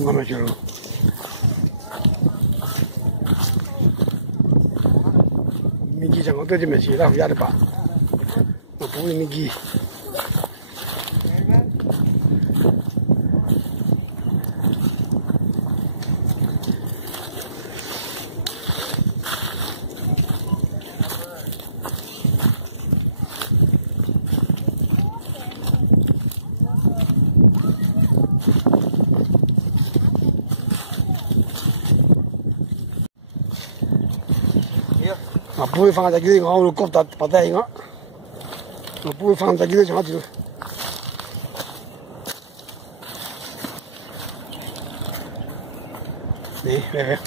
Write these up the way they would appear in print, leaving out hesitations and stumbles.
我们就米基讲我对这没事，那回家的吧，我不会米基。我不会放在这里，我搞到把带一个，我不会放在这里上去。你来来。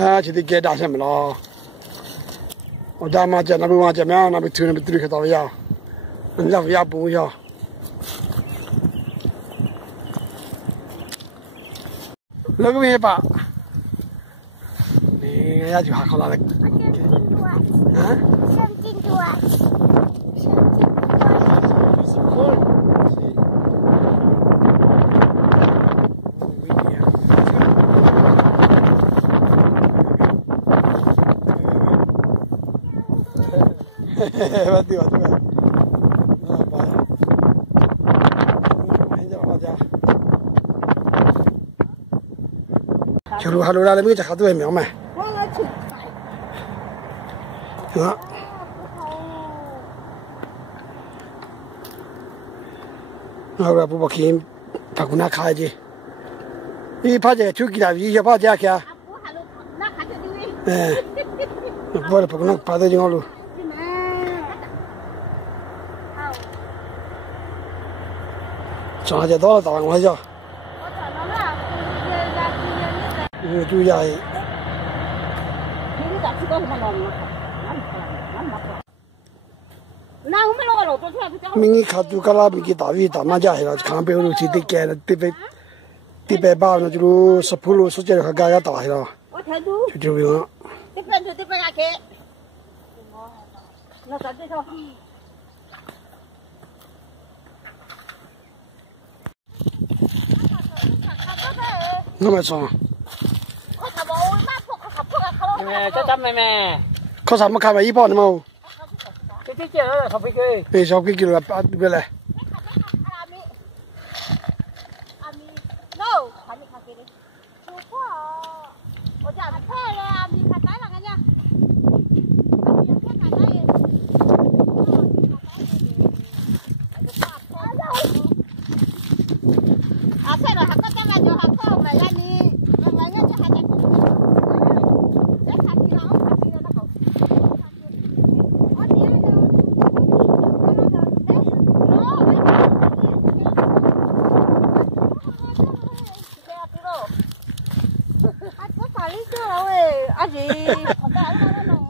啊，这里给大什么了？我家嘛在那边玩怎么样？那边推那边推可到呀？人家不要不要。那个没吧？你要去还考哪里？啊？上进度啊！Mati. Churu halu la lebih cakap tu memang mah. Tengok. Orang apa pakai tak guna kaya je. Ini pakai tu kita ini apa dia kaya? Boleh pakai nak pada jangan lu. Jangan jadi dah tahu apa saja. Itu ya. Mingi khatu kalau mingi tahu tak macam mana kan beru citi kaya tipe bau na juru 10 saja harga tak lah. Juru yang. Tipe lagi. Nak saja tu. Nama apa? Chắc mày mè. Có sao mà khai mày bao nhiêu mau? Cái kia là không phải cái. Cái sao cái kia là bắt được rồi. No, phải đi khai cái đi. Chú quá. Ủa chả phải thế là mình khai cái là cái nha. À thế rồi học có chắc là được học không là ra đi. Mà nhá cho hai em.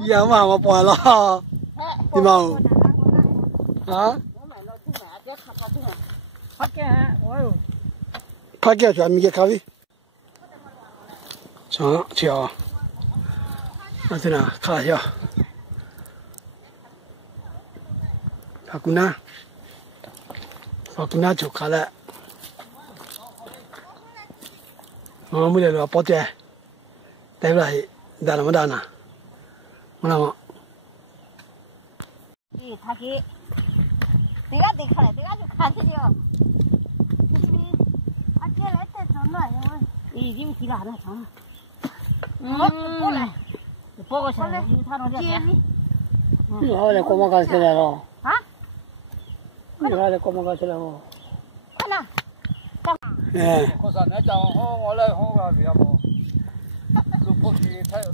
Giờ mà bỏ lo đi mau hả? Phát kia chuẩn bị cái gì? Chó chó, ở thế nào? Khai chưa? Fakuna chụp khai lại. Mới được là bỏ tiền, đây là đàn làm đàn à? Mana? Ih, kaki. Tiga khai dia. Aki lại tới chỗ này rồi. Ih, gì kỳ lạ này sao? Bỏ lại. Bỏ cái này, thằng nó đi. Nó lại có cái gì rồi? Hả? Nó lại có cái gì rồi? Ana. Có sao nữa cháu,我来好个别么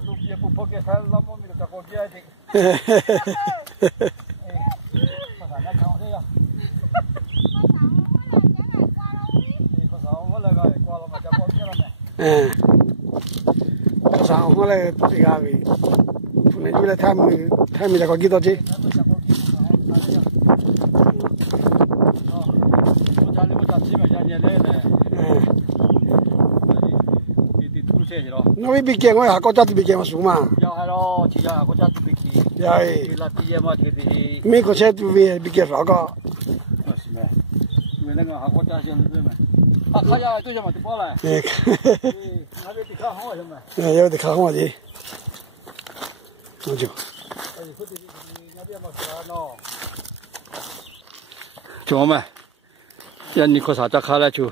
？lúc kia phụ kia thay lắm mà mình cả con kia thì có sao nó không thế à? Có sao nó lại cái qua là mà cho con kia là này. Có sao nó lại cái gì? Phụ nữ như là thay mình là có gì đó chứ? Nó bị kiện rồi hả? Có chắc bị kiện mà xuống mà. Dạ hay đó, chỉ là có chắc bị kiện. 哎，那毕业嘛，就是美国车都为比较少个。是吗？因为那个韩国家乡那边嘛，看下对象嘛，就包了。哎，那边得看好什么？有的看好的，我就。叫嘛，人你可啥子看了就，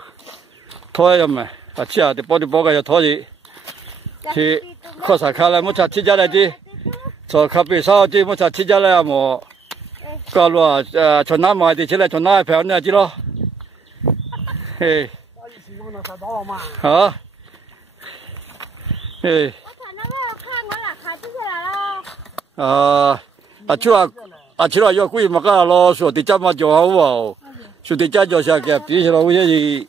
拖要嘛，吃啊，得包个要拖的，去可啥看了，没啥吃下来的，做咖啡烧的没啥吃下来么？搞了从哪买的起来，从哪票那去咯？嘿，好，嘿。去了要贵嘛个咯，说的这么就好哦，说的这就下个比起来我也，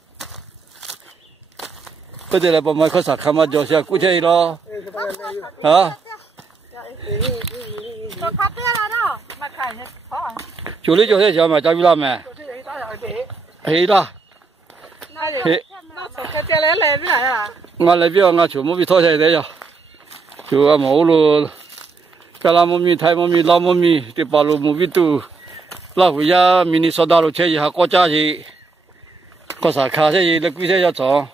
不得了，把麦克啥看嘛就下贵些咯，啊。做咖啡了喏，麦看些好。就是小麦加鱼啦没？黑啦。黑。那做咖啡来不来啊？我来不我全部被拖下来的呀，就啊毛路。cả là mồm Thái mồm lao mồm thì bảo lu mồm tu là bây giờ mình so đào chơi gì học có cha gì có啥卡些gì là quý些要做，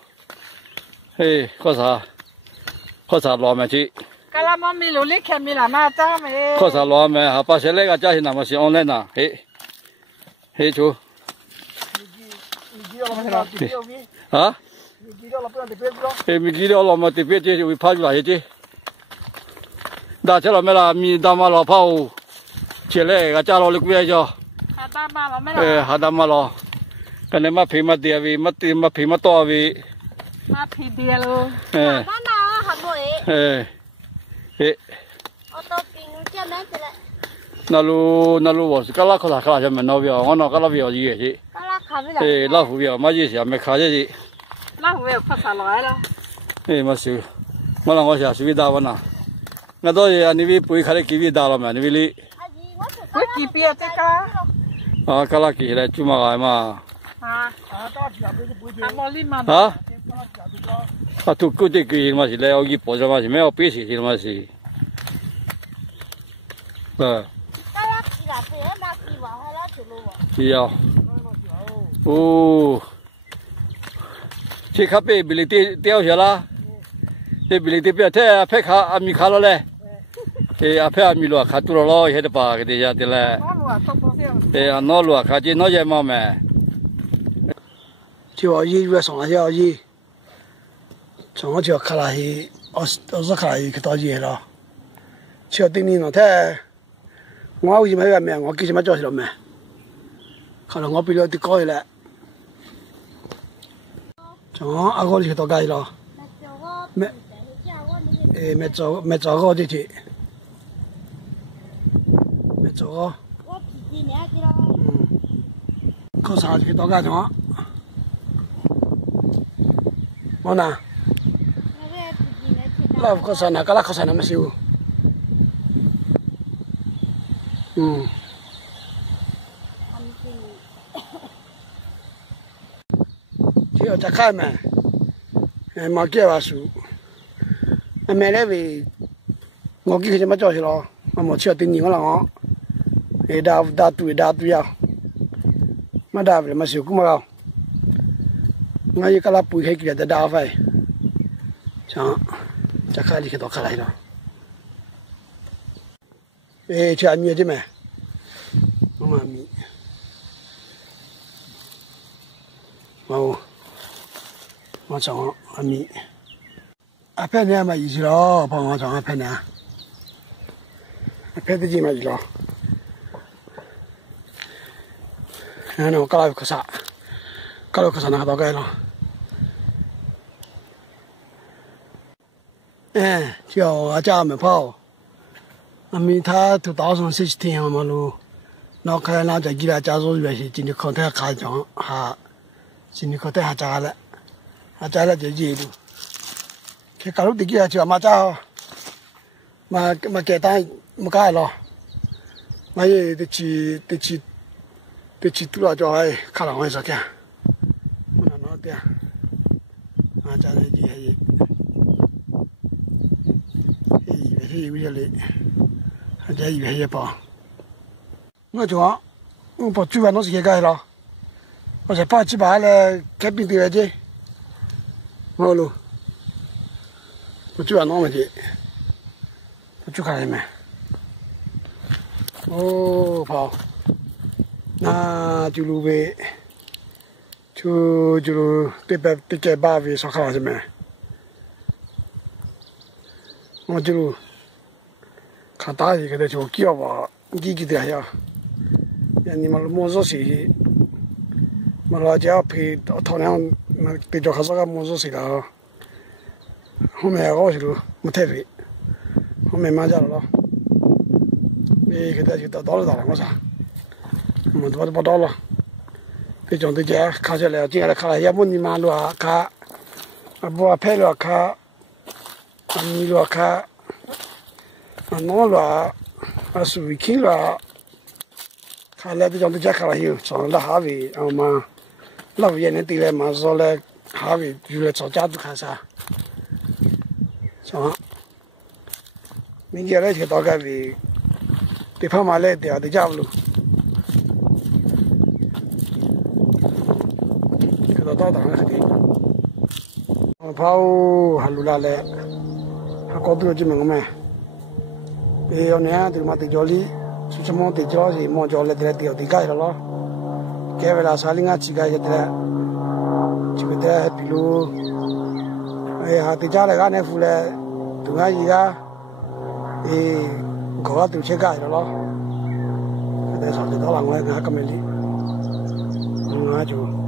嘿，có啥老么去？cả là mồm lu lấy钱咪啦嘛，咋咪？có啥老么？哈，把些那个家是那么是 online 呐，嘿，就啊？米基了老么特别的会拍出来的。大车了没啦？米大马老跑，起来个家老的贵着。哈大马了没啦？哈大马了，可能嘛皮嘛低位，嘛皮嘛多位。嘛皮低咯。哈大马哈不诶。我到平这边去了。那路我是卡拉什么那边，我那卡拉边是也是。卡拉卡不了。老虎边嘛也是没卡这些。老虎要快啥来了？嘛是，我那我下水打完啦。那到时你们不会看到几位打了嘛？你们哩？我几边这个？啊，卡拉几来就嘛来嘛。啊，毛里嘛。啊？都估计几嘛是来我一包什么是没有别些什么是。卡拉几啦？对，那几瓦还拉去路哇？是啊。哦。这咖啡比你掉下啦？这比你这边太拍卡阿米卡了嘞。阿拍阿米罗卡多了咯，现在把个这下的嘞。阿那罗卡这那些嘛没。就话伊越上来就伊，从我就看了伊，20看了伊去到伊了，就等你那太，我为什么要买？我给什么叫什么？看了我比了的高了，从阿哥去到街了，没做过这些，没做过。靠啥去到街上？我呢？那靠啥呢？那靠啥那么少？就要再看嘛，没给我数，买来为我给什么做去了？我没吃等你我了我，打对呀，没打为么少个嘛？我一个拉不开给他打发，像再看你去到看来了，吃米的没？我买米，我找阿米，阿拍呢嘛意思咯，帮我找阿拍呢，阿拍的几嘛意思咯，然后搞了个啥那个大概了。叫我家门跑，阿米他都打算60天嘛路，那开那在几来家属原是今天考台开张哈，今天考台还加了，就热路，去搞路地几就嘛早，嘛给单没改了，嘛也得去多了就还看了我说看，我那点，家的这些。有些嘞，还在越也包。我讲，我把主办东西给改了，我才把几把来改变对外去，好喽，我主办弄么去，我就看你们。哦，跑，那就路呗，就得改把位上看什么？我就看大一个的就叫吧，你记得呀？你们摸着谁？我老家陪头两那对着还是个摸着谁了？后面我去了，没太肥，后面慢点了。你给他就到了我啥？我都不到了。这种的家看起来，进来看了也不你马路啊看，不拍了看，你了看，弄了，水看了，看了这种的家看了有，上了哈位，然后嘛，老远的对来嘛，说了哈位就来找家都看啥，是吧？明天来去大概位。对方嘛来的，对家不喽？给他打打还得。我跑还路拉来，还搞多几门个嘛。要呢，对嘛对家里，出去忙对家是忙家来对对改了咯。改完了，啥里啊几改就对了，就对比如，哎呀，对家来个那户来，对俺一个，搞都去改了咯，在上头到了我还干么哩？就。